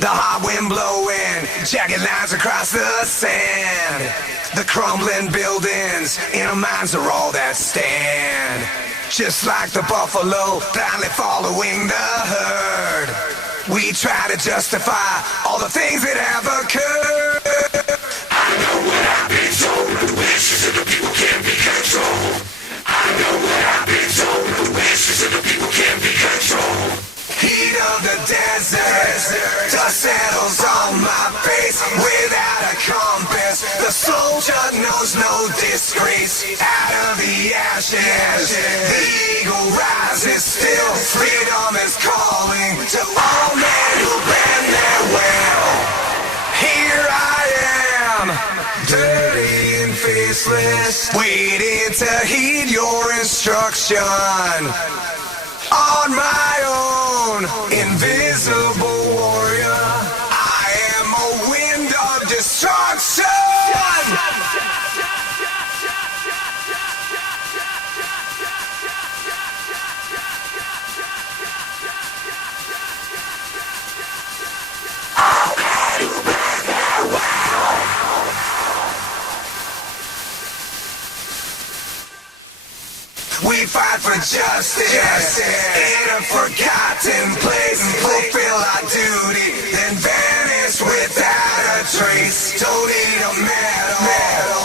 The hot wind blowing, jagged lines across the sand. The crumbling buildings in our minds are all that stand. Just like the buffalo, blindly following the herd. We try to justify all the things that have occurred. I know what I've been told, the wishes of the people can't be controlled. I know what I've been told, the wishes of the people can't be controlled. Heat of the desert, dust settles on my face without a compass. The soldier knows no disgrace. Out of the ashes, the eagle rises still. Freedom is calling to all men who bend their will. Here I am, dirty and faceless, waiting to heed your instruction. On my own, invisible warrior, I am a wind of destruction. We fight for justice in a forgotten place. Fulfill our duty, then vanish without a trace. Don't need a medal.